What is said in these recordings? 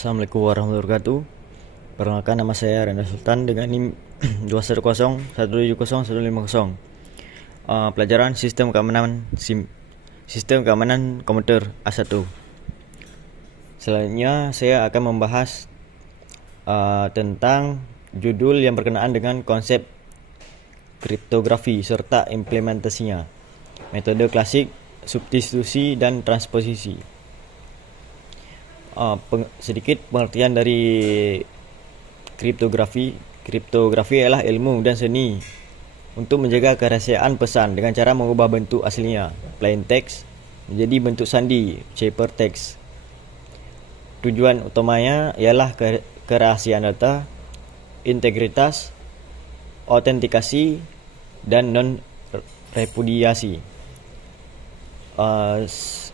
Assalamualaikum warahmatullahi wabarakatuh. Perkenalkan, nama saya Renda Sultan dengan NIM 210170150. Pelajaran Sistem Keamanan Komputer A1. Selanjutnya saya akan membahas tentang judul yang berkenaan dengan konsep kriptografi serta implementasinya, metode klasik, substitusi dan transposisi. Sedikit pengertian dari kriptografi. Kriptografi adalah ilmu dan seni untuk menjaga kerahasiaan pesan dengan cara mengubah bentuk aslinya, plain text, menjadi bentuk sandi, ciphertext. Tujuan utamanya ialah kerahasiaan data, integritas, autentikasi, dan non-repudiasi.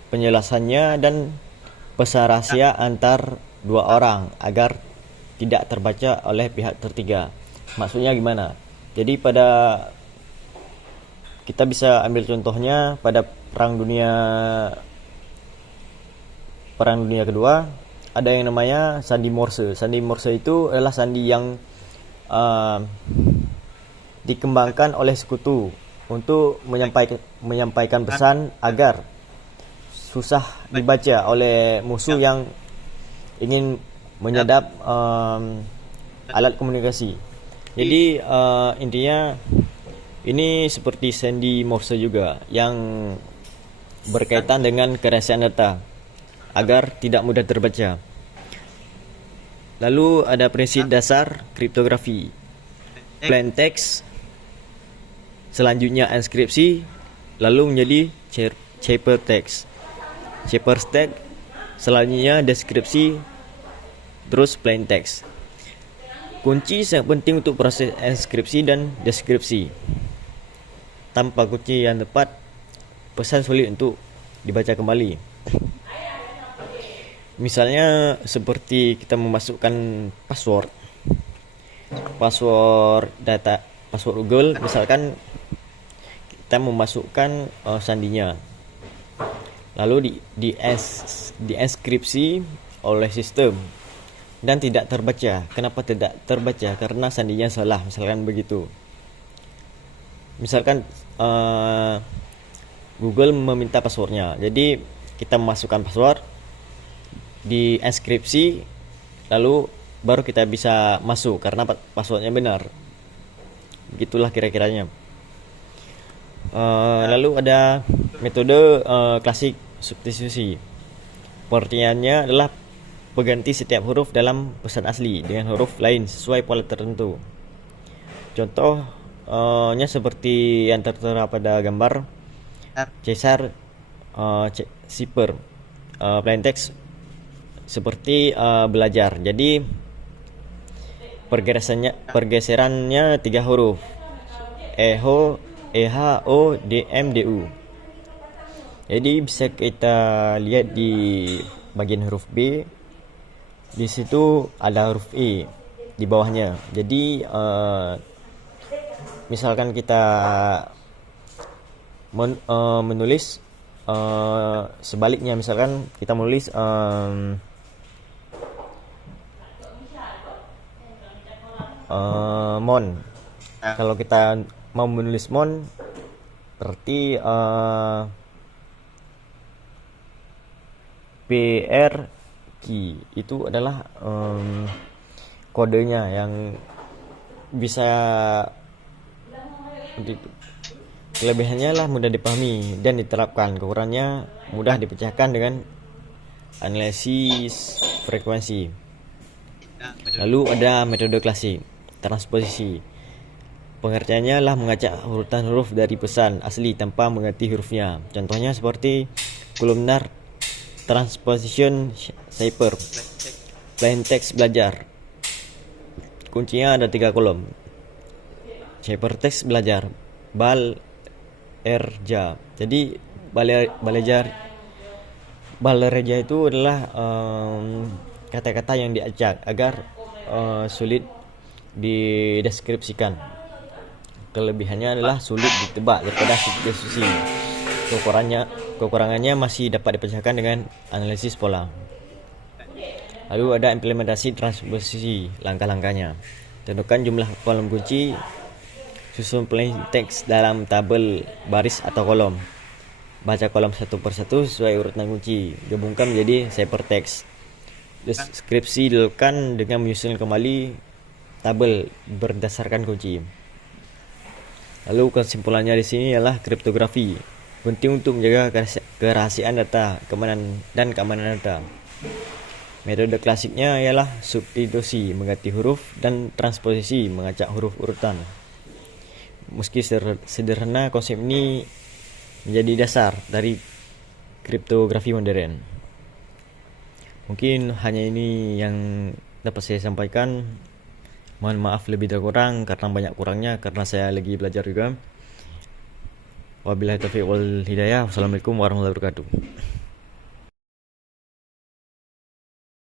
Penjelasannya dan pesan rahasia antar dua orang agar tidak terbaca oleh pihak ketiga. Maksudnya gimana? Jadi kita bisa ambil contohnya pada Perang Dunia Kedua, ada yang namanya sandi Morse. Sandi Morse itu adalah sandi yang dikembangkan oleh sekutu untuk menyampaikan pesan agar susah dibaca oleh musuh yang ingin menyadap alat komunikasi. Jadi intinya ini seperti sandi Morse juga yang berkaitan dengan kerahasiaan data agar tidak mudah terbaca. Lalu ada prinsip dasar kriptografi, plain text, selanjutnya inskripsi, lalu menjadi ciphertext. Ciphertext, selanjutnya deskripsi, terus plain text. Kunci sangat penting untuk proses inskripsi dan deskripsi. Tanpa kunci yang tepat, pesan sulit untuk dibaca kembali. Misalnya seperti kita memasukkan password Google, misalkan kita memasukkan sandinya, lalu dienskripsi oleh sistem dan tidak terbaca. Kenapa tidak terbaca? Karena sandinya salah, misalkan begitu. Misalkan Google meminta passwordnya, jadi kita memasukkan password, dienskripsi, lalu baru kita bisa masuk karena passwordnya benar. Begitulah kira-kiranya. Lalu ada metode klasik substitusi. Pengertiannya adalah pengganti setiap huruf dalam pesan asli dengan huruf lain sesuai pola tertentu. Contohnya seperti yang tertera pada gambar Caesar Cipher. Plain text seperti belajar. Jadi pergeserannya 3 huruf, EH, O, DM, DU. Jadi bisa kita lihat di bagian huruf B, di situ ada huruf E di bawahnya. Jadi misalkan kita menulis sebaliknya, misalkan kita menulis mon. Kalau kita mau menulis mon, berarti PR key itu adalah kodenya yang bisa itu. Kelebihannya lah mudah dipahami dan diterapkan, kekurangannya mudah dipecahkan dengan analisis frekuensi. Lalu ada metode klasik, transposisi. Pengertiannya lah mengacak urutan huruf dari pesan asli tanpa mengganti hurufnya. Contohnya seperti columnar transposition cipher, plain text belajar. Kuncinya ada 3 kolom. Ciphertext belajar, balerja. Jadi balerja itu adalah kata-kata yang diacak agar sulit dideskripsikan. Kelebihannya adalah sulit ditebak daripada substitusi. Kekurangannya masih dapat dipecahkan dengan analisis pola. Lalu ada implementasi transposisi, langkah-langkahnya. Tentukan jumlah kolom kunci, susun plain teks dalam tabel baris atau kolom. Baca kolom satu persatu sesuai urutan kunci. Gabungkan menjadi ciphertext. Deskripsi dilakukan dengan menyusun kembali tabel berdasarkan kunci. Lalu kesimpulannya di sini adalah kriptografi penting untuk menjaga kerahasiaan data, keamanan data. Metode klasiknya ialah substitusi mengganti huruf dan transposisi mengacak huruf urutan. Meski sederhana, konsep ini menjadi dasar dari kriptografi modern. Mungkin hanya ini yang dapat saya sampaikan. Mohon maaf lebih dan kurang karena banyak kurangnya karena saya lagi belajar juga. Wabillahi taufiq wal hidayah. Wassalamualaikum warahmatullahi wabarakatuh.